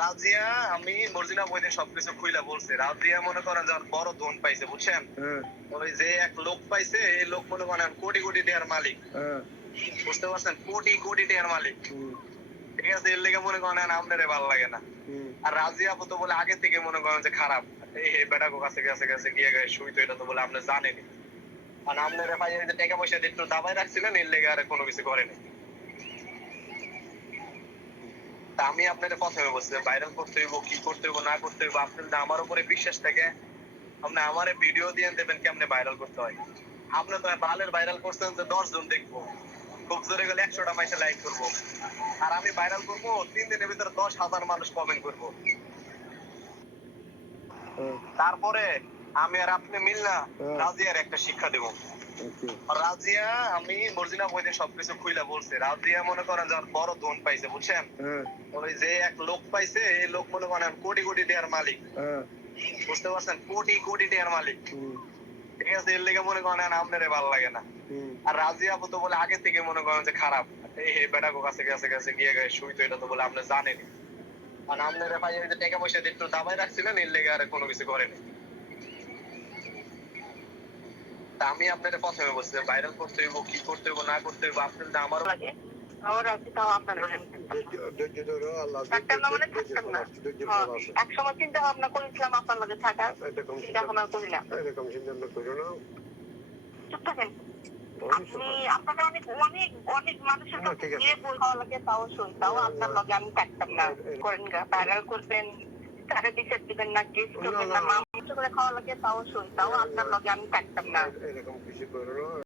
রাজিয়া আমি মর্জিনা বইতে সবকিছু খুইলা বলছে। রাজিয়া মনে করেন যখন বড় ধন পাইছে বুঝছেন, ওই যে এক লোক পাইছে, এই লোক মনে করেন কোটি কোটি টাকার মালিক। বুঝতে পারছেন, কোটি কোটি টাকার মালিক। ঠিক আছে, এর লেগে মনে করেন আপনারে ভালো লাগে না। আর রাজিয়া আপু তো বলে আগে থেকে মনে করেন যে খারাপ, এই বেটা কাছে কাছে কাছে গিয়ে শুইতো, এটা তো বলে আপনি জানেন। আর আপনারে ভাই যে টাকা পয়সা দিয়ে একটু দাবাই রাখছিলেন, এর লেগে আর কোনো কিছু করেনি। তা আমি আপনাদের প্রথমে বলছি ভাইরাল করতে হইব, কি করতে হইব না করতে হইব, আপনাদের আমার উপরে বিশ্বাস থেকে আপনি আমারে ভিডিও দিয়ে দেবেন কেমনে ভাইরাল করতে হয়। আপনি তো বালের ভাইরাল করছেন যে 10 জন দেখবো, খুব জোরে গেলে 100টা মাইসে লাইক করবো, আর আমি ভাইরাল করবো 3 দিনের ভিতরে 10,000 মানুষ কমেন্ট করবো। তারপরে আমি আর আপনি মিলনা রাজিয়ার একটা শিক্ষা দেব। রাজিয়া আমি মর্জিনা বইতে সবকিছু খুইলা বলছে। রাজিয়া মনে করেন যখন বড় ধন পাইছে বুঝছেন, ওই যে এক লোক পাইছে, এই লোক মনে করেন কোটি কোটি টাকার মালিক। বুঝতে পারছেন, কোটি কোটি টাকার মালিক। ঠিক আছে, এর লেগে মনে করেন আপনারে ভালো লাগে না। আর রাজিয়া আপু তো বলে আগে থেকে মনে করেন যে খারাপ, এই বেটা কাছে কাছে কাছে গিয়ে শুইতো, এটা তো বলে আপনি জানেন। আর আপনারে ভাই যে টাকা পয়সা দিয়ে একটু দাবাই রাখছিলেন, এর লেগে আর কোনো কিছু করেনি। তা আমি আপনাদের প্রথমে বলছি ভাইরাল করতে হইব, কি করতে হইব না করতে হইব, আপনাদের আমারও লাগে। আমার আছে, তাও আপনার একসময় চিন্তা ভাবনা করেছিলাম আপনার লগে থাকার, চিন্তা ভাবনা করিলাম। চুপ থাকেন আপনি। আপনাকে অনেক অনেক অনেক মানুষের কাছে গিয়ে খাওয়া লাগে, তাও শুন, তাও আপনার লগে আমি থাকতাম না। করেন গা ভাইরাল করবেন, তারা বিচার দিবেন না, কেস করবেন না, মাংস করে খাওয়া লাগে, তাও শুন, তাও আপনার লগে আমি থাকতাম না।